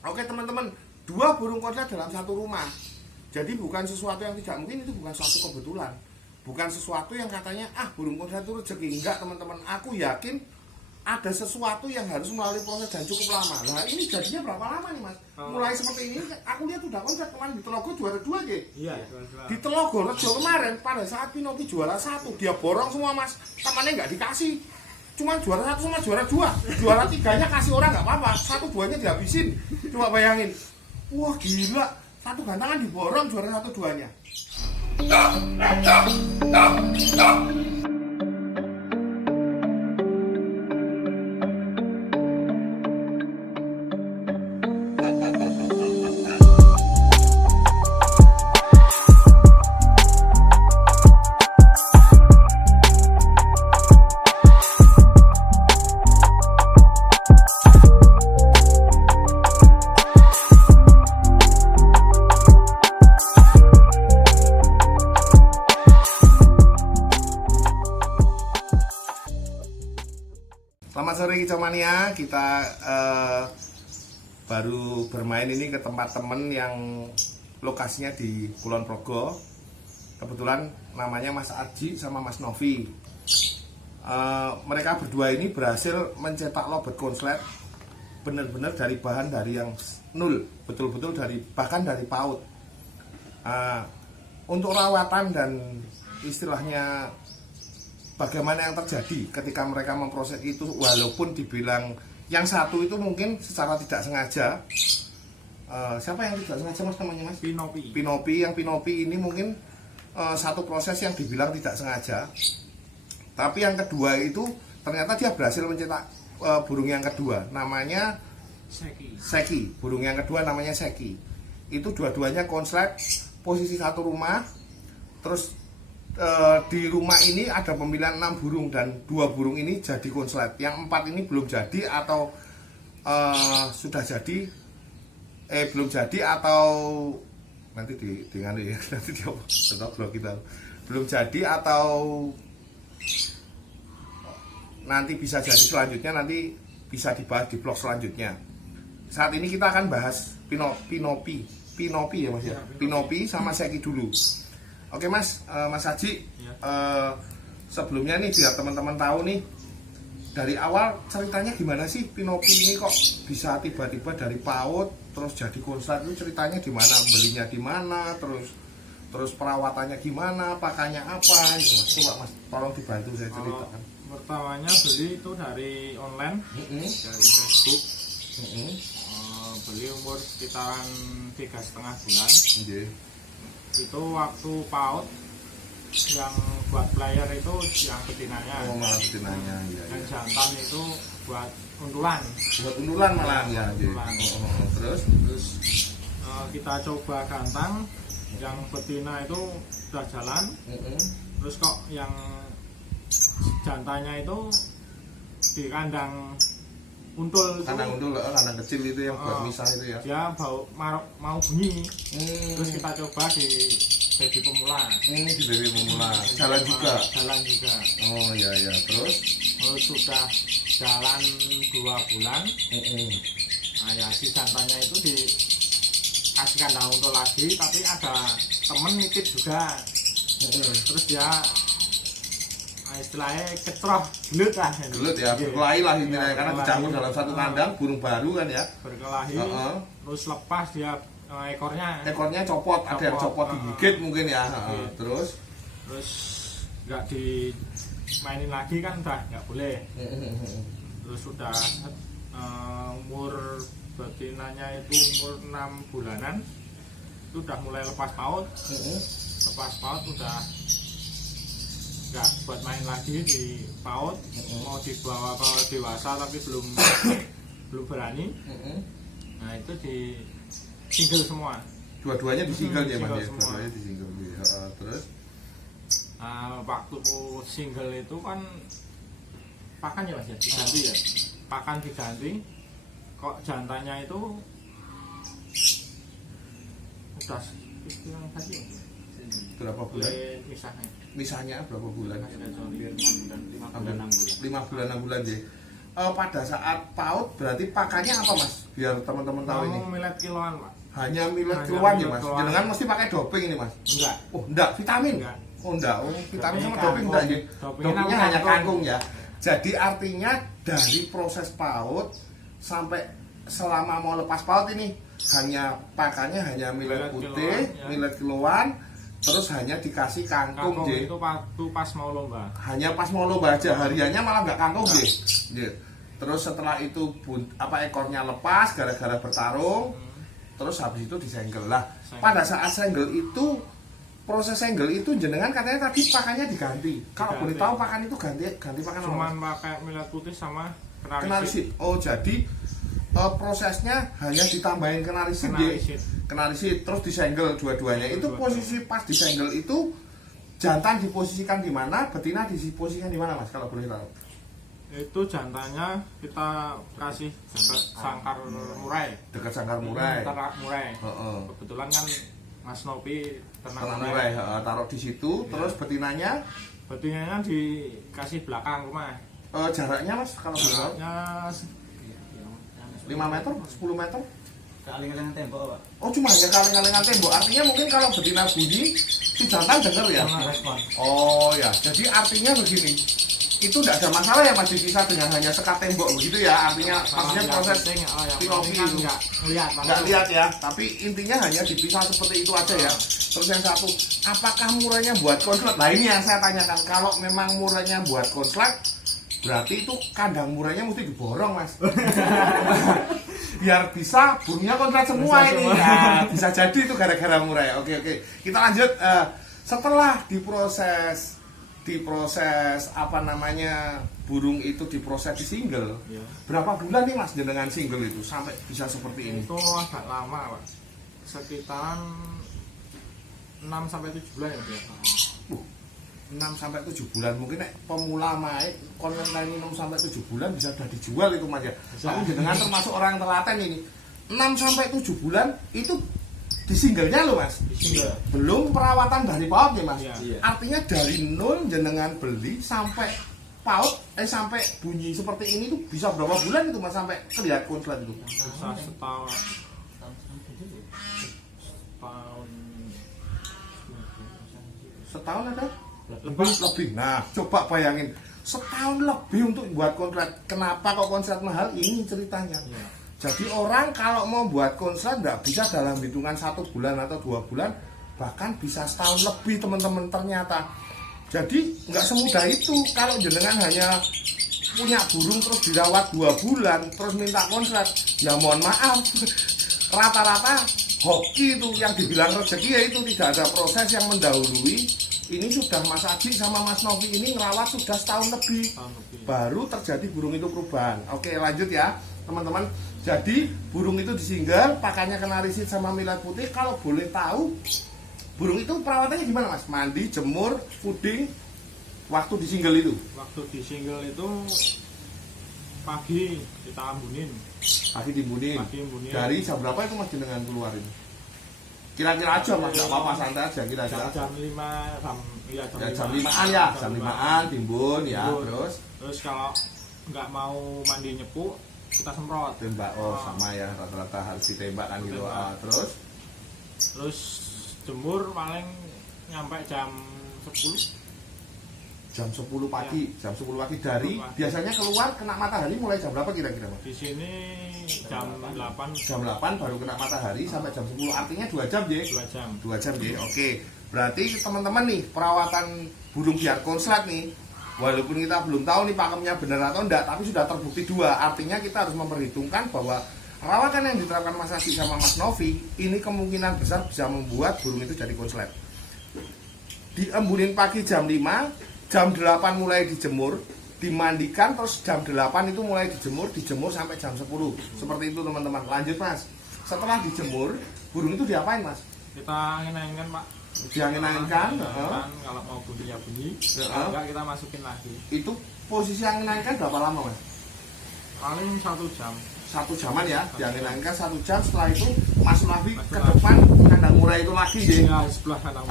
Oke teman-teman, 2 burung kodrat dalam satu rumah. Jadi bukan sesuatu yang tidak mungkin, itu bukan suatu kebetulan. Bukan sesuatu yang katanya burung kodrat itu rezeki. Enggak teman-teman, aku yakin ada sesuatu yang harus melalui proses dan cukup lama. Nah ini jadinya berapa lama nih mas? Mulai seperti ini, aku lihat udah kodrat kemarin di Telogo juara 2 aja. Iya. Di Telogo Rejo kemarin pada saat Pinopi juara 1 dia borong semua mas, temannya nggak dikasih. Cuma juara 1 sama juara 2, juara 3-nya kasih orang nggak apa-apa, 1-2-nya dihabisin. Coba bayangin, wah gila, 1 gantangan diborong juara 1-2-nya. Selamat sore Kicomania, kita baru bermain ini ke tempat temen yang lokasinya di Kulon Progo. Kebetulan namanya Mas Aji sama Mas Novi. Mereka berdua ini berhasil mencetak lobet konslet benar-benar dari bahan dari yang nol, betul-betul dari bahkan dari PAUD. Untuk rawatan dan istilahnya bagaimana yang terjadi ketika mereka memproses itu, walaupun dibilang yang satu itu mungkin secara tidak sengaja, siapa yang tidak sengaja mas namanya mas? Pinopi. Yang Pinopi ini mungkin satu proses yang dibilang tidak sengaja, tapi yang kedua itu ternyata dia berhasil mencetak burung yang kedua, namanya Seki. Burung yang kedua namanya Seki. Itu dua-duanya konslet, posisi satu rumah. Terus di rumah ini ada pemilihan 6 burung dan 2 burung ini jadi konslet. Yang 4 ini belum jadi atau sudah jadi, belum jadi atau nanti dengan ya nanti dia blog kita belum jadi atau nanti bisa jadi selanjutnya, nanti bisa dibahas di blog selanjutnya. Saat ini kita akan bahas Pinopi ya mas ya, Pinopi sama Seki dulu. Oke mas, Mas Haji, sebelumnya nih biar teman-teman tahu nih, dari awal ceritanya gimana sih Pinopi ini kok bisa tiba-tiba dari PAUD terus jadi konslet, itu ceritanya gimana, belinya di mana, terus perawatannya gimana, pakannya apa, gitu mas. Coba mas, tolong dibantu saya ceritakan. Pertamanya beli itu dari online, dari Facebook. Beli umur sekitaran 3,5 bulan. Itu waktu PAUD yang buat player itu yang betinanya. Oh malah betinanya ya. Dan jantan itu buat untulan. Buat untulan malah ya. Terus kita coba gantang, yang betina itu udah jalan. Terus kok yang jantannya itu di kandang untul, kandang kecil itu yang buat misah itu ya. Dia mau bunyi. Terus kita coba di baby pemula. Di baby pemula. Jalan juga. Oh iya. Terus sudah jalan 2 bulan. Nah ya si jantannya itu dikasih kandang untul lagi, tapi ada temen nitip juga. Terus dia istilahnya ketroh gelut ya, berkelahi lah intinya, karena dicampur dalam satu kandang burung baru kan ya, berkelahi. Terus lepas dia ekornya copot, ada yang copot digigit mungkin ya. Terus nggak dimainin lagi kan, udah nggak boleh. Terus sudah umur betinanya itu umur 6 bulanan, itu udah mulai lepas PAUD. Udah nggak buat main lagi di PAUD, mau dibawa ke dewasa tapi belum berani. Nah itu di single semua. Dua-duanya di single ya mas ya. Dua-duanya di single. Terus waktu single itu kan pakan ya mas ya, diganti ya. Pakan diganti, kok jantannya itu udah yang tadi berapa bulan? Misahnya berapa bulan? 5 bulan 6 bulan ya. Pada saat PAUD berarti pakannya apa mas? biar teman-teman tahu ini. Mau millet kiloan, Pak. Hanya millet Hanya kiloan ya millet Mas. kiloan. Jenengan mesti pakai doping ini Mas. Enggak. Oh, enggak, vitamin. Enggak. Oh, enggak. Oh, vitamin sama Dopingnya doping enggak ya? Dopingnya Dopingnya sama hanya kangkung. kangkung ya. Jadi artinya dari proses paut sampai selama mau lepas paut ini hanya pakannya hanya millet Millet putih, kiloan, ya. millet kiloan, terus hanya dikasih kangkung, Kangkung J. itu waktu pas mau lomba. Hanya pas mau lomba aja, hariannya malah nggak kangkung, J. J. Terus setelah itu ekornya lepas gara-gara bertarung, terus habis itu disenggel lah. Senggel. Pada saat senggel itu, proses senggel itu jenengan katanya tadi pakannya diganti. Kalau Diganti. boleh tahu pakan itu ganti pakan apa? Cuman pakai millet putih sama kenarisit. Kenarisit. Oh, jadi prosesnya hanya ditambahin kenarisit, Kenarisit. Kenarisit terus disenggel dua-duanya. Itu posisi pas disenggel itu jantan diposisikan di mana, betina diposisikan di mana Mas kalau boleh tahu? Itu jantannya kita kasih sangkar murai. Dekat sangkar murai. Ternak murai. Heeh. Kebetulan kan Mas Novi ternak Ternak murai. murai, taruh di situ, Ya. terus betinanya Betinanya dikasih belakang rumah. jaraknya Mas kalau boleh tahu? Jaraknya 5 meter, 10 meter? Kaling-kalingan tembok, Pak. Oh, cuma hanya kaling-kalingan tembok. Artinya mungkin kalau betina bunyi, si jantan dengar ya? Respon. Oh ya, jadi artinya begini. Itu tidak ada masalah ya Mas dipisah dengan hanya sekat tembok begitu ya. Artinya maksudnya yang proses penting, yang POV penting kan itu. nggak ngeliat nggak langsung. lihat ya, tapi intinya hanya dipisah seperti itu aja ya. Terus yang satu, apakah murahnya buat konslet? Nah ini yang saya tanyakan. Kalau memang murahnya buat konslet, berarti itu kandang murahnya mesti diborong Mas. Biar bisa burungnya konslet semua Bisa ini. semua. Nah, bisa jadi itu gara-gara murah ya. Oke, kita lanjut. Setelah diproses apa namanya, burung itu diproses di single. Iya. Berapa bulan nih Mas dengan single itu sampai bisa seperti ini? Itu agak lama, Pak. Sekitaran 6 sampai 7 bulan ya biasa. 6 sampai 7 bulan mungkin nek pemula main konten ini 6 sampai 7 bulan bisa udah dijual itu Mas ya. Bisa. Tapi jenengan termasuk orang yang telaten ini. 6 sampai 7 bulan itu di singlenya loh Mas. Di single. Belum perawatan dari paut ya Mas. Iya. Iya. Artinya dari nol jenengan beli sampai paut sampai bunyi seperti ini tuh bisa berapa bulan itu Mas sampai kelihatan konslet itu? Bisa setahun. Setahun ada? Lebih. Nah, coba bayangin setahun lebih untuk buat konslet. Kenapa kok konslet mahal? Ini ceritanya. Iya. Jadi orang kalau mau buat konslet nggak bisa dalam hitungan 1 bulan atau 2 bulan, bahkan bisa setahun lebih teman-teman ternyata. Jadi nggak semudah itu. Kalau jenengan hanya punya burung terus dirawat 2 bulan terus minta konslet, ya mohon maaf, rata-rata hoki itu yang dibilang rezeki ya itu tidak ada proses yang mendahului. Ini sudah Mas Aji sama Mas Novi ini ngerawat sudah setahun lebih, Tahun lebih. baru terjadi burung itu perubahan. Oke lanjut ya teman-teman. Jadi burung itu disinggel, pakannya kenarisit sama millet putih. Kalau boleh tahu burung itu perawatannya gimana Mas? Mandi, jemur, puding waktu disinggel itu? Waktu di single itu pagi kita ambunin. Pagi dibunin. Pagi ambunin. Dari jam berapa itu Mas jenengan keluarin? Kira-kira aja Mas, nggak apa-apa santai aja kira-kira. Jam 5 Ya, jam 5-an ya, jam 5-an timbun ya, Timbun. terus kalau nggak mau mandi nyepu kita semprot. tembak. Oh sama ya, rata-rata harus ditembak kan gitu. Tembak. Terus Jemur paling nyampe jam 10. jam 10 pagi, jam 10 pagi dari 10 pagi. biasanya keluar kena matahari mulai jam berapa kira-kira Mas? Di sini jam 8 Jam 8 baru kena matahari sampai jam 10, artinya 2 jam ya? 2 jam. 2 jam ya, oke. Berarti teman-teman nih, perawatan burung biar konslet nih, walaupun kita belum tahu nih pakemnya benar atau enggak, tapi sudah terbukti 2. Artinya kita harus memperhitungkan bahwa perawatan yang diterapkan Mas Adi sama Mas Novi ini kemungkinan besar bisa membuat burung itu jadi konslet. Diembunin pagi jam 5, jam 8 mulai dijemur, dimandikan, terus jam 8 itu mulai dijemur sampai jam 10. Seperti itu teman-teman. Lanjut Mas. Setelah dijemur, burung itu diapain Mas? Kita angin-anginkan, Pak. Diangin-anginkan, Angin-anginkan, kalau mau bunyi ya bunyi. Heeh. Kalau enggak kita masukin lagi. Itu posisi angin-anginkan berapa lama Mas? Paling 1 jam. 1 jaman ya, diangin-anginkan 1 jam. Setelah itu masuk lagi Masuk ke lagi. depan kandang murai itu lagi ya. Ya, di sebelah kanan.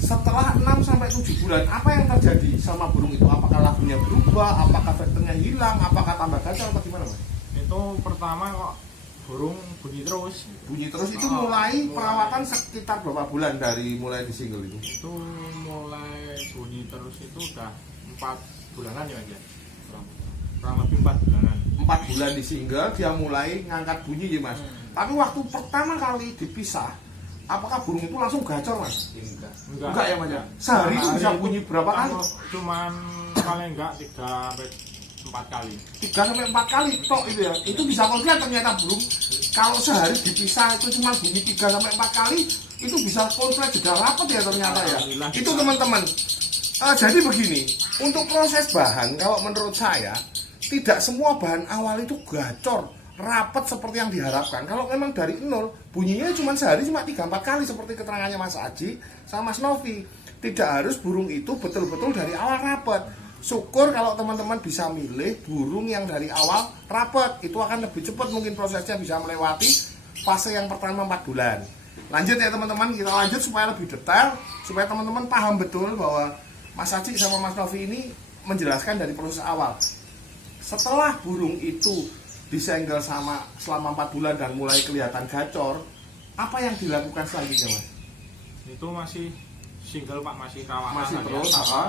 Setelah 6 sampai 7 bulan, apa yang terjadi sama burung itu? Apakah lagunya berubah? Apakah vektornya hilang? Apakah tambah gacor atau gimana Mas? Itu pertama kok burung bunyi terus. Bunyi terus itu Oh, mulai mulai. perawatan sekitar berapa bulan dari mulai di single itu? Itu mulai bunyi terus itu udah 4 bulanan ya Mas ya. Kurang lebih 4 bulanan. 4 bulan di single dia mulai ngangkat bunyi ya Mas. Tapi waktu pertama kali dipisah, apakah burung itu langsung gacor Mas? Enggak ya Mas ya? Sehari itu bisa bunyi berapa kali? Cuman paling enggak 3 sampai 4 kali. 3 sampai 4 kali tok itu ya. Itu bisa melihat ternyata burung kalau sehari dipisah itu cuma bunyi 3 sampai 4 kali, itu bisa konslet juga rapat ya ternyata ya. Alhamdulillah. Itu teman-teman. Jadi begini, untuk proses bahan kalau menurut saya tidak semua bahan awal itu gacor, rapat seperti yang diharapkan. Kalau memang dari nol, bunyinya cuma sehari cuma 3-4 kali seperti keterangannya Mas Aji sama Mas Novi. Tidak harus burung itu betul-betul dari awal rapat. Syukur kalau teman-teman bisa milih burung yang dari awal rapat. Itu akan lebih cepat mungkin prosesnya bisa melewati fase yang pertama 4 bulan. Lanjut ya teman-teman, kita lanjut supaya lebih detail, supaya teman-teman paham betul bahwa Mas Aji sama Mas Novi ini menjelaskan dari proses awal. Setelah burung itu disenggel sama selama 4 bulan dan mulai kelihatan gacor, apa yang dilakukan selanjutnya Mas? Itu masih single Pak, masih rawanan. Masih aja. terus apa?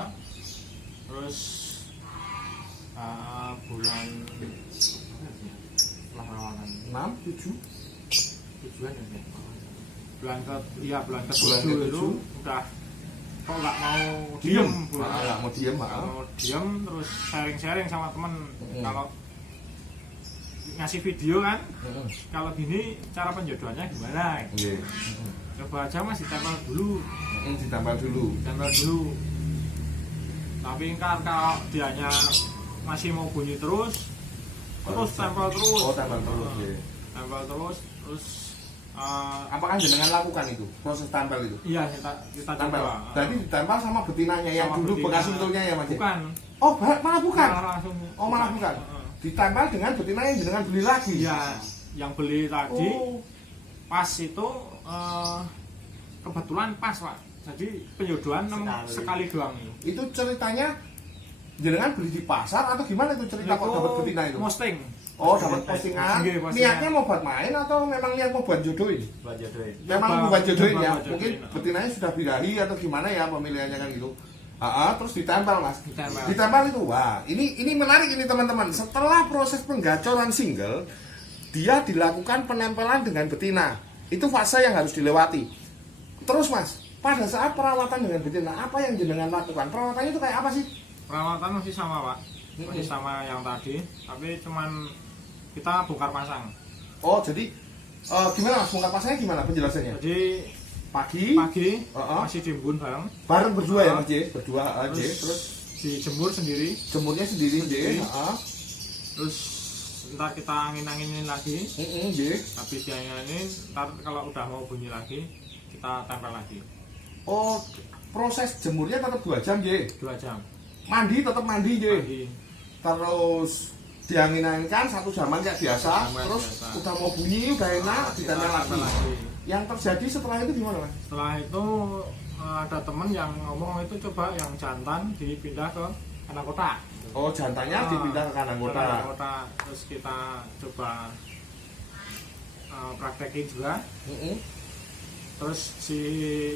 Terus bulan setelah rawanan 6, 7? tujuan ya Mas? bulan ke Bulan tujuh itu ke-7. udah kok nggak mau diem Nggak mau diem, Nggak mau diem, terus sharing sama temen. Kalau ngasih video kan, kalau gini cara penjodohannya gimana, Iya. coba aja Mas ditempel dulu, Ditambah dulu. tapi kan kalau dianya masih mau bunyi terus tempel terus. Oh, tempel terus. Iya. Tempel terus Apakah jenengan lakukan itu proses tempel itu? iya kita Tempel. coba. Jadi ditempel sama betinanya yang Sama dulu betina. bekas untulnya ya Mas? Bukan. Oh, malah bukan. Malah langsung. Oh, malah bukan. Ditempel dengan betina yang jenengan beli lagi. Iya, yang beli tadi Oh. pas itu kebetulan pas Pak. Jadi penjodohan sekali doang itu. Itu ceritanya jenengan beli di pasar atau gimana itu cerita kok dapat betina itu? Posting. Oh, dapat postingan. Nggih, postingan. Niatnya mau buat main atau memang niat mau buat jodohin? Buat jodohin. Memang Coba- mau buat jodohin coba ya. buat Mungkin jodohin. betinanya sudah birahi atau gimana ya pemilihannya kan gitu. Terus ditempel Mas. Ditempel. Ditempel itu. Wah, ini menarik ini teman-teman. Setelah proses penggacoran single, dia dilakukan penempelan dengan betina. Itu fase yang harus dilewati. Terus Mas, pada saat perawatan dengan betina, apa yang jenengan lakukan? Perawatannya itu kayak apa sih? Perawatan masih sama Pak. Masih sama yang tadi, tapi cuman kita bongkar pasang. Oh, jadi gimana Mas? Bongkar pasangnya gimana penjelasannya? Jadi Pagi, pagi Heeh. masih diembun bareng, bareng berdua ya Mas J? Berdua aja. terus Terus dijemur sendiri, jemurnya sendiri J. Sendiri. Heeh. terus ntar kita angin-anginin lagi. J. Habis dianginin, ntar kalau udah mau bunyi lagi kita tempel lagi Oh, proses jemurnya tetap 2 jam J. 2 jam. Mandi tetap mandi J. Mandi. Terus diangin-anginkan 1 jaman kayak biasa. Jaman Terus biasa. udah mau bunyi, udah enak, Kita ditempel tempel lagi. Yang terjadi setelah itu gimana Mas? Setelah itu ada temen yang ngomong itu coba yang jantan dipindah ke kandang kotak. Oh, jantannya dipindah ke kandang Ke kandang kota. kotak. Terus kita coba praktekin juga. Terus si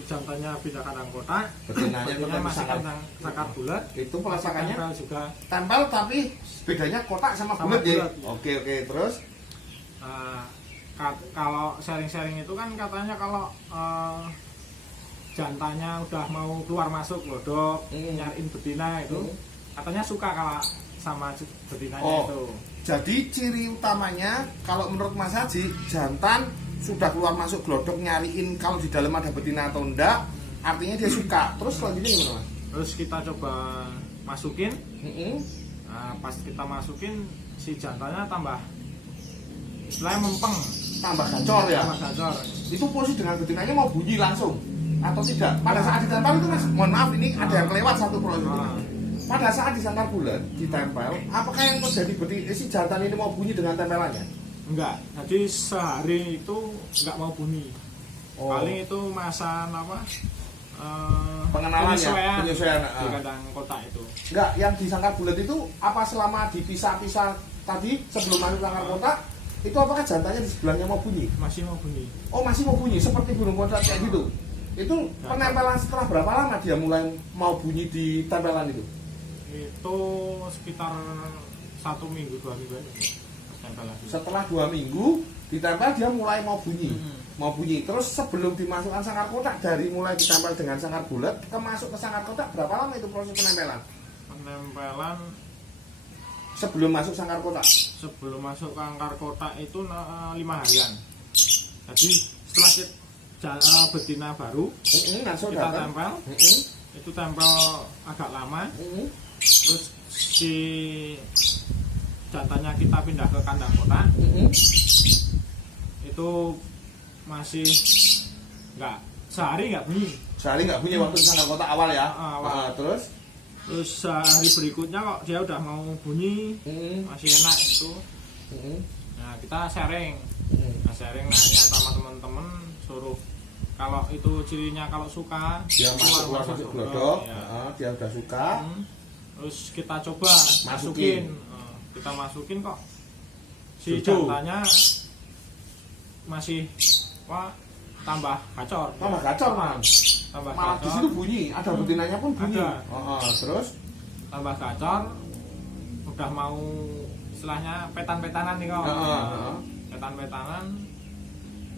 jantannya pindah kandang kotak, Betinanya tetap masih disangkar. kandang sangkar bulat. Itu Masih pelasakannya tempel juga. tempel tapi bedanya kotak sama Sama bulat J. bulat. Oke, terus Kalau sharing-sharing itu kan katanya kalau jantannya udah mau keluar masuk glodok, nyariin betina itu, katanya suka kalau sama betinanya Oh. itu. Jadi ciri utamanya kalau menurut Mas Haji, jantan sudah keluar masuk glodok nyariin kalau di dalam ada betina atau enggak, artinya dia suka. Terus selanjutnya gimana Mas? Terus kita coba masukin, Mm-mm. pas kita masukin si jantannya tambah istilahnya mempeng, Tambah gacor ya. tambah gacor. Itu posisi dengan betinanya mau bunyi langsung atau tidak? Pada saat ditempel itu Mas, mohon maaf ini ada yang kelewat satu proses. Pada saat disangkar bulat, ditempel, apakah yang terjadi si jantan ini mau bunyi dengan tempelannya? Enggak, jadi sehari itu enggak mau bunyi. Oh. Paling itu masa apa? Pengenalan penyesuaian ya, penyesuaian. di kandang kotak itu. Enggak, yang disangkar bulat itu apa selama dipisah-pisah tadi sebelum masuk sangkar kotak itu apakah jantannya di sebelahnya mau bunyi? Masih mau bunyi. Oh masih mau bunyi seperti burung konslet kayak gitu. Itu penempelan setelah berapa lama dia mulai mau bunyi di tempelan itu? Itu sekitar 1 minggu 2 minggu tempel lagi. Setelah 2 minggu ditempel dia mulai mau bunyi. Mau bunyi. Terus sebelum dimasukkan sangkar kotak, dari mulai ditempel dengan sangkar bulat ke masuk ke sangkar kotak, berapa lama itu proses penempelan? Penempelan Sebelum masuk sangkar kotak. sebelum masuk ke angkar kotak itu 5 harian. Jadi setelah kita betina baru Masuk kita datang. tempel, itu tempel agak lama. Terus si jantannya kita pindah ke kandang kotak, itu masih nggak sehari nggak bunyi. Sehari nggak bunyi waktu di sangkar kotak awal ya. Awal. Terus Terus sehari berikutnya kok dia udah mau bunyi, masih enak itu. Nah kita sharing, sharing nanya sama teman-teman, suruh kalau itu cirinya kalau suka dia masuk glodok, ya. dia udah suka. Terus kita coba Masukin. kita masukin kok si Jojo. jantannya masih tambah gacor. Tambah gacor Mas. Tambah Malah di gacor. situ bunyi, ada betinanya pun bunyi. Ada. Terus Tambah gacor, udah mau istilahnya petan-petanan nih kok. Petan-petanan,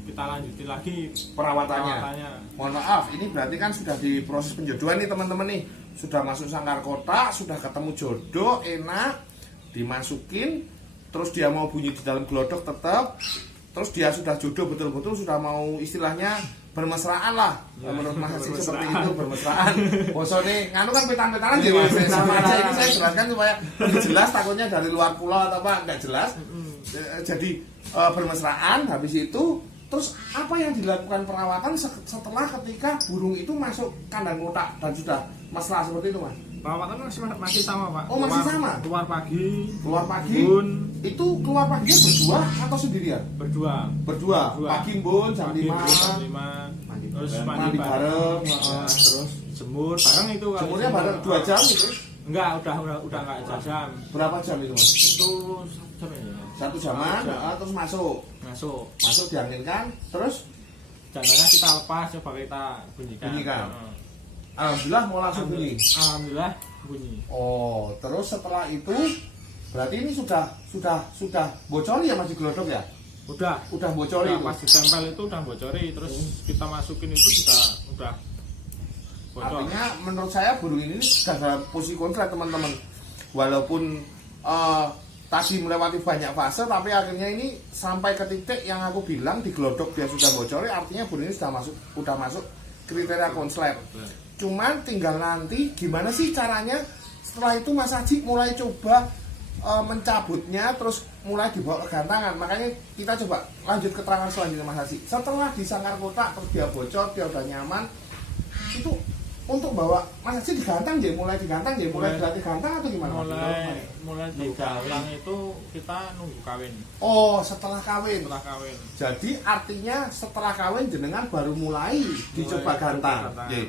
kita lanjutin lagi perawatannya. perawatannya. Mohon maaf, ini berarti kan sudah di proses penjodohan nih teman-teman nih. Sudah masuk sangkar kotak, sudah ketemu jodoh, enak, dimasukin, terus dia mau bunyi di dalam glodok tetap, terus dia sudah jodoh betul-betul, sudah mau istilahnya bermesraan lah. Ya, Menurut Mas Haji seperti bermesraan. itu, bermesraan. Bosone nganu kan petan-petanan ya Mas. Sama aja ini saya jelaskan supaya lebih jelas, takutnya dari luar pulau atau apa nggak jelas. Jadi bermesraan, habis itu terus apa yang dilakukan perawatan setelah ketika burung itu masuk kandang kotak dan sudah mesra seperti itu Mas? Perawatan masih sama Pak. Oh, masih sama? Keluar pagi. Keluar pagi, Bun, itu keluar paginya berdua atau sendirian? berdua. Berdua, pagi bun jam Pagi 5, jam 5. Terus mandi bareng, Ya. terus Jemur bareng itu. kalau jemurnya jemur. bareng 2 jam itu? Enggak, udah enggak jam. Berapa jam itu Mas? Itu jam ya. 1 jaman, Jam. terus masuk Masuk. dianginkan, terus Jangannya kita lepas, coba kita bunyikan. Bunyikan. alhamdulillah mau langsung bunyi. Alhamdulillah bunyi. Oh, terus setelah itu berarti ini sudah bocori ya Mas di glodok ya? Udah Bocori itu. pas ditempel itu udah bocori, terus kita masukin itu udah bocor. Artinya menurut saya burung ini sudah dalam posisi konslet teman-teman. Walaupun tadi melewati banyak fase, tapi akhirnya ini sampai ke titik yang aku bilang di glodok dia sudah bocori, artinya burung ini sudah masuk kriteria konslet. Cuman tinggal nanti gimana sih caranya setelah itu Mas Haji mulai coba mencabutnya, terus mulai dibawa ke gantangan. Makanya kita coba lanjut keterangan selanjutnya Mas Haji. Setelah disangkar kotak terus dia bocor, dia udah nyaman, itu untuk bawa Mas Haji digantang ya, mulai berarti gantang atau gimana? mulai digantang itu kita nunggu kawin. Oh, setelah kawin. Jadi Jadi artinya setelah kawin jenengan baru mulai dicoba gantang. Ya.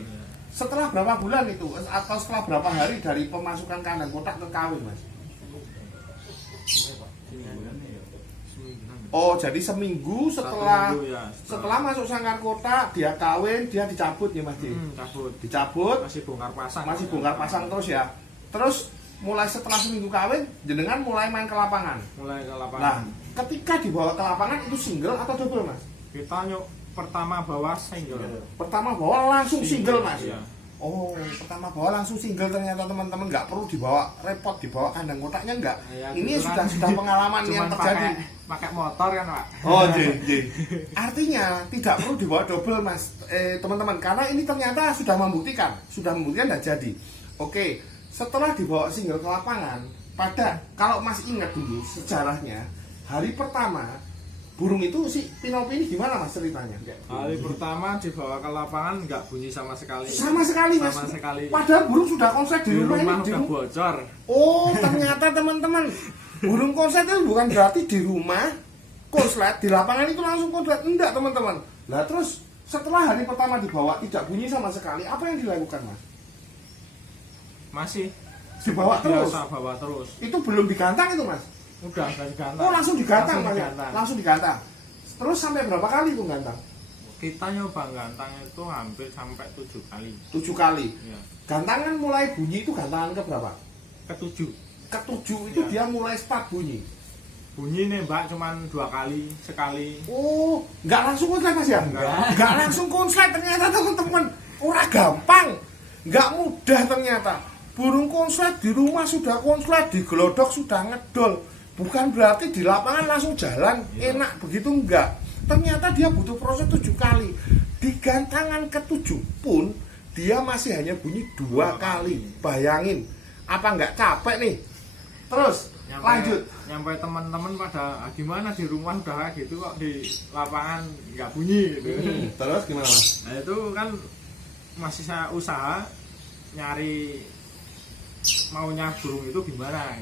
Setelah berapa bulan itu atau setelah berapa hari dari pemasukan kandang kotak ke kawin Mas? Oh, jadi seminggu setelah setelah masuk sangkar kotak dia kawin, dia dicabut ya Mas Ji? Dicabut, masih bongkar pasang terus ya. Terus mulai setelah seminggu kawin jenengan mulai main ke lapangan. Nah, ketika dibawa ke lapangan itu single atau double Mas? Kita pertama bawa single. Pertama bawa langsung single Mas. Iya. Oh, pertama bawa langsung single, ternyata teman-teman nggak perlu dibawa repot, dibawa kandang kotaknya nggak. Ya, ini gitu sudah pengalaman yang terjadi. Pakai motor kan Pak. Oh, jadi artinya tidak perlu dibawa double Mas, teman-teman, karena ini ternyata sudah membuktikan dan jadi. Oke, setelah dibawa single ke lapangan, kalau Mas ingat dulu sejarahnya, hari pertama burung itu si Pinopi ini gimana Mas ceritanya? Hari pertama dibawa ke lapangan nggak bunyi sama sekali. Sama sekali Mas. Sama sekali. Padahal burung sudah konslet di rumah ini. Udah bocor. Oh, ternyata teman-teman, burung konslet itu bukan berarti di rumah konslet, di lapangan itu langsung konslet. Enggak teman-teman. Nah terus setelah hari pertama dibawa tidak bunyi sama sekali, apa yang dilakukan Mas? Masih Dibawa terus. Biasa bawa terus. Itu belum digantang itu Mas? Udah digantang. Oh langsung digantang Mas ya? digantang. Langsung digantang. Terus sampai berapa kali itu gantang? Kita nyoba gantang itu hampir sampai 7 kali. 7 kali. Ya. Gantangan mulai bunyi itu gantangan ke berapa? Ke-7. Ke-7 itu Ya. dia mulai start bunyi. Bunyi nih Mbak cuman 2 kali, sekali. Oh, nggak langsung konslet Mas ya? Nggak. Langsung konslet ternyata teman-teman. Ora gampang. Nggak mudah ternyata. Burung konslet di rumah sudah konslet, di gelodok sudah ngedol. Bukan berarti di lapangan langsung jalan, enak begitu enggak. Ternyata dia butuh proses 7 kali. Di gantangan ke-7 pun dia masih hanya bunyi 2 kali. Bayangin, apa nggak capek nih? Terus lanjut. Nyampe teman-teman pada gimana di rumah udah kayak gitu kok di lapangan nggak bunyi gitu. Terus gimana Mas? Nah itu kan masih saya usaha nyari maunya burung itu gimana.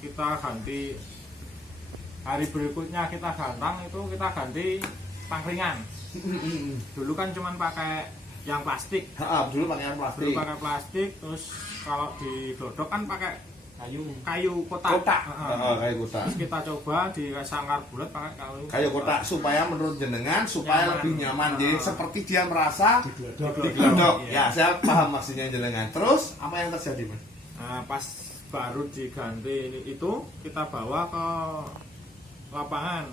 Kita ganti hari berikutnya kita gantang itu kita ganti pangkringan. Dulu kan cuman pakai yang plastik. Dulu pakai yang plastik. Dulu pakai plastik, terus kalau di dodok kan pakai kayu kotak. Kotak. Kayu kotak. Terus kita coba di sangkar bulat pakai Kayu kotak supaya menurut jenengan supaya Nyaman. lebih nyaman. Jadi seperti dia merasa digelodok. Iya. Ya, saya paham maksudnya jenengan. Terus apa yang terjadi, Mas? Nah, pas baru diganti itu kita bawa ke lapangan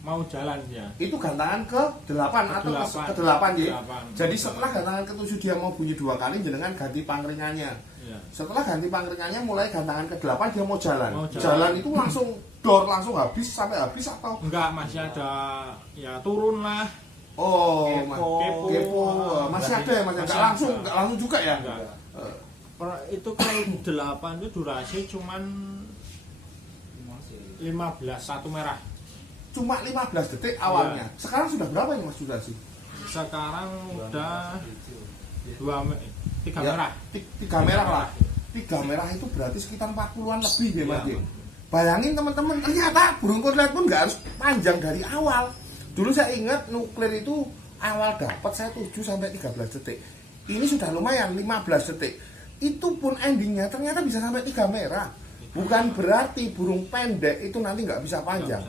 mau jalan ya. Itu gantangan ke-8 atau Ke-8. ke-8 ya. Ke-8. Jadi setelah gantangan ke-7 dia mau bunyi 2 kali jenengan ganti pangkringannya. Iya. Setelah ganti pangkringannya mulai gantangan ke-8 dia mau jalan. Mau jalan. Jalan itu langsung dor langsung habis sampai habis atau Enggak, masih ada ya turun lah. oh Kepo. kepo. Masih ada ya Mas? Masih Enggak langsung, ada. enggak langsung juga ya? Enggak. Eh, Itu kalau 8 itu durasi cuman 15 satu merah. Cuma 15 detik awalnya. Sekarang sudah berapa ini Mas durasi? Sekarang udah 3 Ya, merah. 3 merah lah. 3 merah itu berarti sekitar 40-an lebih ya Mas. Iya. Bayangin teman-teman, ternyata burung konslet pun nggak harus panjang dari awal. Dulu saya ingat nuklir itu awal dapat saya 7 sampai 13 detik. Ini sudah lumayan 15 detik. Itu pun endingnya ternyata bisa sampai 3 merah. Bukan berarti burung pendek itu nanti nggak bisa panjang.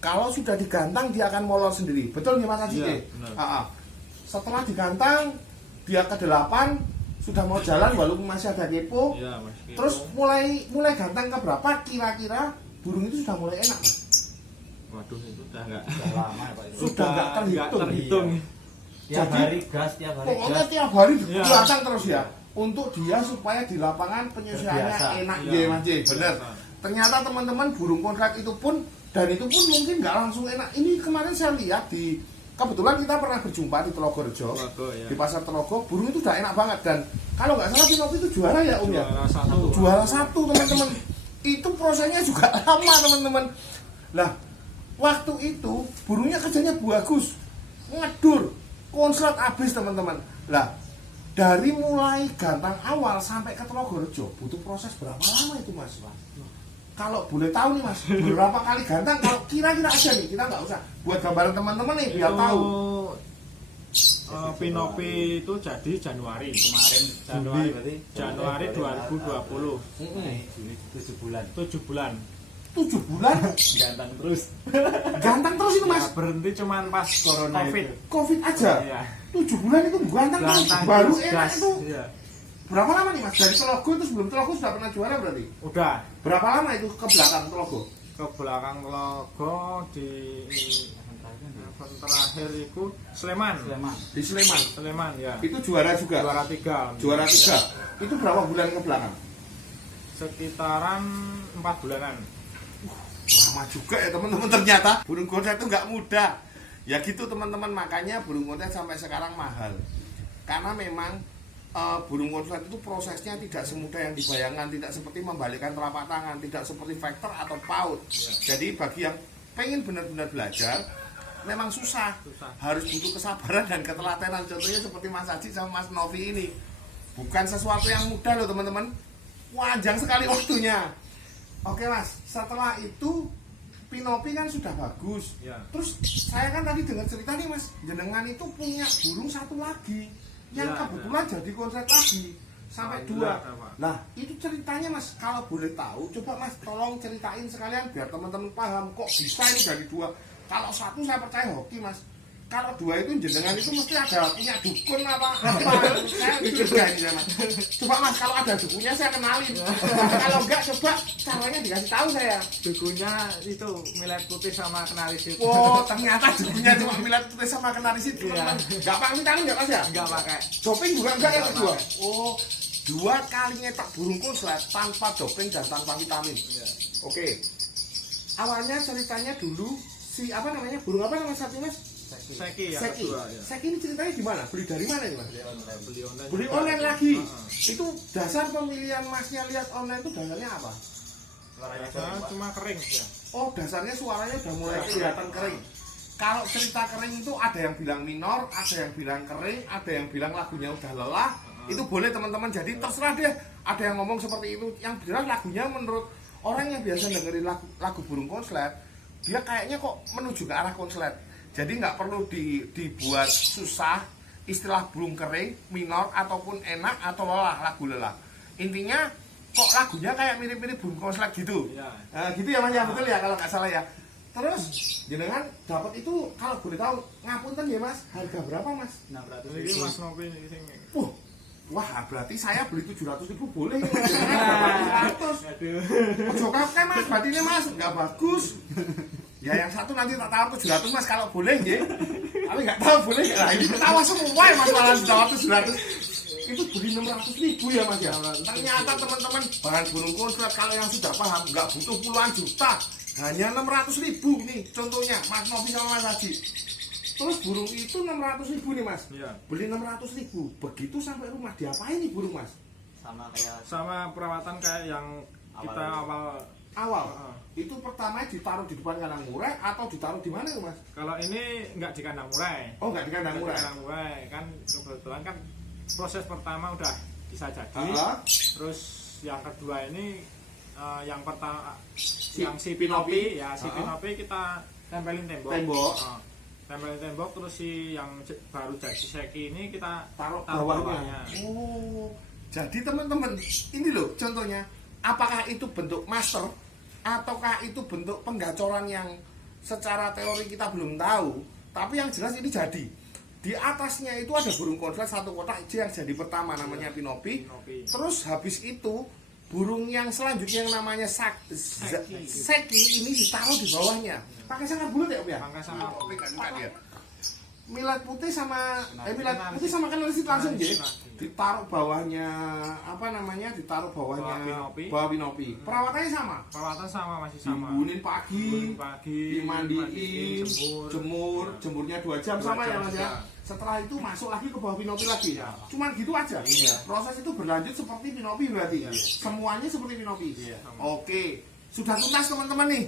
Kalau sudah digantang dia akan molor sendiri. Betul nih Mas Haji? Iya, benar. Setelah digantang dia ke-8 sudah mau jalan walaupun masih ada kepo. Iya, Mas. Gitu. Terus mulai gantang ke berapa kira-kira burung itu sudah mulai enak Mas? Waduh, itu udah enggak lama Pak. Sudah nggak terhitung. terhitung. Tiap Jadi, hari gas, tiap hari Pokoknya gas. tiap hari Iya. kelihatan terus ya. Untuk dia supaya di lapangan penyesuaiannya Terbiasa. enak Iya. ya Mas J. Bener. Ternyata teman-teman burung kontrak itu pun dan itu pun mungkin nggak langsung enak. Ini kemarin saya lihat di kebetulan kita pernah berjumpa di Telogorejo. Telogo, ya. Di pasar Telogo, burung itu udah enak banget dan kalau nggak salah Pinopi itu juara ya Om ya. Juara 1. Juara 1 teman-teman. Itu prosesnya juga lama teman-teman. Lah, waktu itu burungnya kerjanya bagus, ngedur, konslet habis teman-teman. Lah, dari mulai gantang awal sampai ke Telogorejo butuh proses berapa lama itu Mas? Kalau boleh tahu nih Mas, berapa kali gantang? Kalau kira-kira aja nih, kita nggak usah buat gambaran teman-teman nih biar tahu. Pinopi itu jadi Januari Kemarin Januari berarti Januari 2020 Juli 7 bulan. 7 bulan 7 bulan gantang terus. gantang terus itu Mas. Ya, berhenti cuman pas Corona Covid. itu. Covid aja. Iya. 7 bulan itu gantang terus. Gantang Baru terus, enak gas. itu. Iya. Berapa lama nih Mas? Dari Telogo itu sebelum Telogo sudah pernah juara berarti? Udah Berapa lama itu ke belakang Telogo? ke belakang Telogo di event terakhir itu Sleman. Sleman. Di Sleman. Sleman ya. Itu juara juga. Juara 3. Juara 3. Itu berapa bulan ke belakang? Sekitaran 4 bulanan. Lama juga ya teman-teman, ternyata burung konslet itu nggak mudah. Ya gitu teman-teman, makanya burung konslet sampai sekarang mahal. Karena memang burung konslet itu prosesnya tidak semudah yang dibayangkan, tidak seperti membalikkan telapak tangan, tidak seperti vector atau paut. Jadi bagi yang pengen benar-benar belajar memang susah. Harus butuh kesabaran dan ketelatenan. Contohnya seperti Mas Haji sama Mas Novi ini. Bukan sesuatu yang mudah loh teman-teman. Panjang sekali waktunya. Oke Mas, setelah itu Pinopi kan sudah bagus. Ya. Terus saya kan tadi dengar cerita nih Mas, jenengan itu punya burung satu lagi yang Ya, kebetulan jadi konslet lagi. sampai Alhamdulillah, 2. Pak. Nah, itu ceritanya Mas, kalau boleh tahu, coba Mas tolong ceritain sekalian biar teman-teman paham kok bisa ini dari 2. Kalau 1 saya percaya hoki Mas. Kalau 2 itu jenengan itu mesti ada punya dukun apa? Saya curiga ini ya Mas. Coba Mas, kalau ada dukunnya saya kenalin. Kalau enggak coba caranya dikasih tahu saya. Dukunya itu millet putih sama kenarisit. Oh, ternyata dukunnya cuma millet putih sama kenarisit teman-teman. Enggak pakai vitamin enggak Mas ya? Enggak pakai. Doping juga enggak yang Enggak kedua. pakai. Oh, 2 kali nyetak burung konslet tanpa doping dan tanpa vitamin. Iya. Oke. Awalnya ceritanya dulu si apa namanya? Burung apa namanya satu Mas? Seki yang Seki. kedua ya. Seki ini ceritanya gimana? Beli dari mana nih Mas? Beli online. Beli juga. online lagi. Heeh. Itu dasar pemilihan Masnya lihat online itu dasarnya apa? Suaranya Saya cuma kering ya. Oh, dasarnya suaranya udah mulai kelihatan kering. Kalau cerita kering itu ada yang bilang minor, ada yang bilang kering, ada yang bilang lagunya udah lelah. Itu boleh teman-teman. Jadi terserah deh. Ada yang ngomong seperti itu. Yang jelas lagunya menurut orang yang biasa dengerin lagu burung konslet, dia kayaknya kok menuju ke arah konslet. Jadi nggak perlu dibuat susah istilah burung kering, minor ataupun enak atau lelah, lagu lelah. Intinya kok lagunya kayak mirip-mirip burung konslet gitu. Iya. Nah, gitu ya Mas ya, betul ya kalau nggak salah ya. Terus jenengan dapat itu kalau boleh tahu ngapunten ya Mas, harga berapa Mas? 600 Ini Mas Nopi ini sing. Wah, berarti saya beli 700.000 boleh ya Mas. 700. Aduh. Ojo kakek Mas, berarti ini Mas nggak bagus. Ya yang satu nanti tak tahu 700 Mas kalau boleh ya. Tapi nggak tahu boleh nggak. Nah, ini ketawa semua ya Mas malah jawab 700. Itu beli 600.000 ya Mas ya. Ternyata teman-teman bahan burung konslet kalau yang sudah paham nggak butuh puluhan juta, hanya 600.000 nih contohnya Mas Novi sama Mas Haji. Terus burung itu 600.000 nih Mas. Iya. Beli 600.000. Begitu sampai rumah diapain nih burung Mas? sama kayak Sama perawatan kayak yang kita awal. Awal Heeh. itu pertama ditaruh di depan kandang murai atau ditaruh di mana tuh Mas? Kalau ini nggak di kandang murai. Oh nggak di kandang Nggak murai. di kandang murai kan kebetulan kan proses pertama udah bisa jadi. Ah, Terus yang kedua ini yang pertama Si yang si Pinopi. Pinopi ya si Ah. Pinopi kita tempelin tembok. Tembok. Tempelin tembok terus si yang baru jadi seki ini kita taruh taruh bawahnya. Oh, jadi teman-teman ini loh contohnya. Apakah itu bentuk master ataukah itu bentuk penggacoran yang secara teori kita belum tahu? Tapi yang jelas ini jadi. Di atasnya itu ada burung konslet satu kotak yang jadi pertama namanya Pinopi. Pinopi. Terus habis itu burung yang selanjutnya yang namanya Seki ini ditaruh di bawahnya. Pakai sangat bulat ya Om ya? Pakai sangat Tapi kan enggak dia. Millet putih sama millet putih sama kenalisit langsung ya. Ditaruh bawahnya apa namanya? Ditaruh bawahnya bawah Pinopi. Perawatannya sama. Perawatan sama masih sama. Dimbunin pagi, Pagi, dimandiin, jemur. jemurnya 2 jam 2 sama ya jam, Mas ya. ya. Setelah itu masuk lagi ke bawah Pinopi lagi. Iya. Cuman gitu aja. Iya. Proses itu berlanjut seperti Pinopi berarti. Iya. Semuanya seperti Pinopi. Iya. Oke, sudah tuntas teman-teman nih.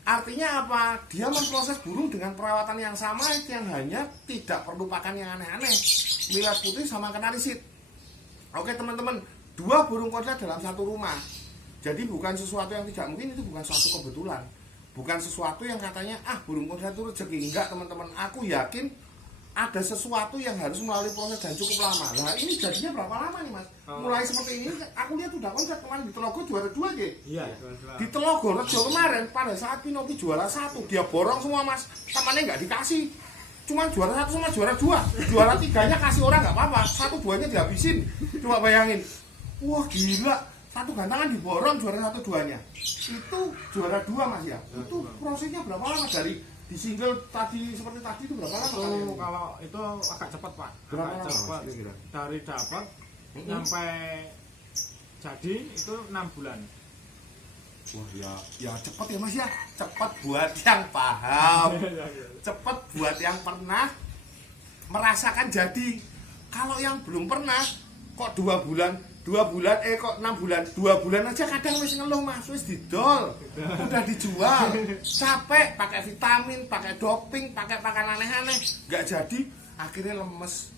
Artinya apa? Dia memproses burung dengan perawatan yang sama yang hanya tidak perlu pakan yang aneh-aneh. Millet putih sama kenarisit. Oke teman-teman, 2 burung konslet dalam satu rumah. Jadi bukan sesuatu yang tidak mungkin, itu bukan suatu kebetulan. Bukan sesuatu yang katanya burung konslet itu rezeki. Enggak teman-teman, aku yakin ada sesuatu yang harus melalui proses dan cukup lama. Nah ini jadinya berapa lama nih Mas? Mulai seperti ini, aku lihat udah konslet kemarin di Telogo juara 2 gitu. Iya. Di Telogo Rejo kemarin pada saat Pinopi juara 1 dia borong semua Mas, temannya nggak dikasih, cuma juara 1 sama juara 2, juara 3-nya kasih orang nggak apa-apa, 1-2-nya dihabisin. Coba bayangin, wah gila, satu gantangan diborong juara 1-2-nya, itu juara 2 Mas ya. Itu prosesnya berapa lama dari di single tadi seperti tadi itu berapa lama? Itu kalau itu agak cepat Pak. Berapa Agak lama, cepat. Mas, kira-kira? Dari dapat sampai jadi itu 6 bulan. Wah ya cepet ya Mas ya, cepet buat yang paham. Cepet buat yang pernah merasakan jadi. Kalau yang belum pernah kok 2 bulan kok 6 bulan, 2 bulan aja kadang wis ngeluh Mas, wis didol, udah dijual, capek, pakai vitamin, pakai doping, pakai pakan aneh-aneh, nggak jadi, akhirnya lemes,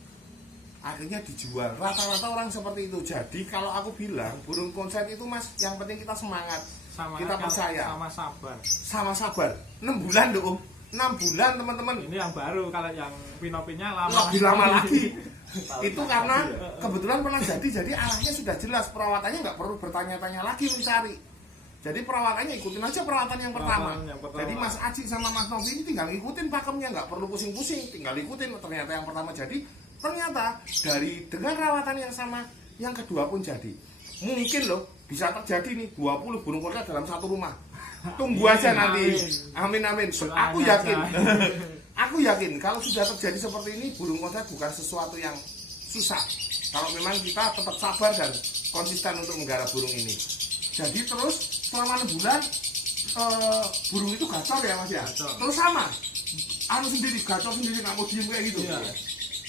akhirnya dijual. Rata-rata orang seperti itu. Jadi kalau aku bilang burung konslet itu Mas, yang penting kita semangat, kita percaya, sama sabar. 6 bulan loh Om, 6 bulan teman-teman. Ini yang baru, kalau yang Pinopinya lama. Lebih lama lagi. Itu karena kebetulan pernah jadi arahnya sudah jelas, perawatannya nggak perlu bertanya-tanya lagi mencari. Jadi perawatannya ikutin aja perawatan yang pertama. Jadi Mas Aji sama Mas Novi ini tinggal ikutin pakemnya, nggak perlu pusing-pusing, tinggal ikutin. Ternyata yang pertama jadi, ternyata dengan rawatan yang sama, yang kedua pun jadi. Mungkin loh bisa terjadi nih 20 burung konslet dalam satu rumah. Tunggu aja nanti. Amin. Aku yakin. Aku yakin kalau sudah terjadi seperti ini, burung konslet bukan sesuatu yang susah. Kalau memang kita tetap sabar dan konsisten untuk menggarap burung ini. Jadi terus selama 6 bulan burung itu gacor ya Mas ya. Gacor. Terus sama. Sendiri gacor sendiri, nggak mau diem kayak gitu. Iya.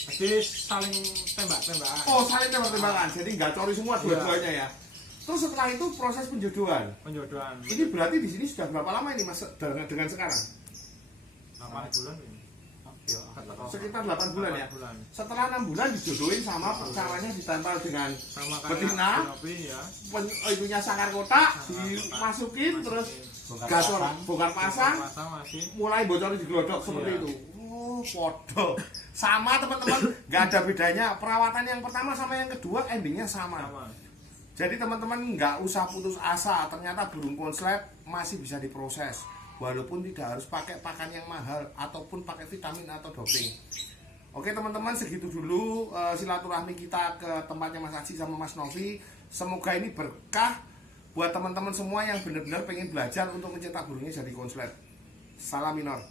Jadi saling tembak-tembakan. Oh, saling tembak-tembakan. Jadi gacori semua dua-duanya ya. Terus setelah itu proses penjodohan. Penjodohan. Ini berarti di sini sudah berapa lama ini Mas dengan sekarang? 8 bulan ini. Sekitar 8 bulan ya. 8 bulan. Setelah 6 bulan dijodohin sama caranya ditempel dengan Sama kayak betina, Shopee ya. itunya sangkar kotak, dimasukin terus gacor, bongkar pasang, Pasang masih. mulai bocor di glodok seperti Iya. itu. Podo. Sama teman-teman, nggak ada bedanya. Perawatan yang pertama sama yang kedua endingnya sama. Jadi teman-teman nggak usah putus asa. Ternyata burung konslet masih bisa diproses, walaupun tidak harus pakai pakan yang mahal ataupun pakai vitamin atau doping. Oke teman-teman, segitu dulu silaturahmi kita ke tempatnya Mas Aji sama Mas Novi. Semoga ini berkah buat teman-teman semua yang benar-benar pengen belajar untuk mencetak burungnya jadi konslet. Salam minor.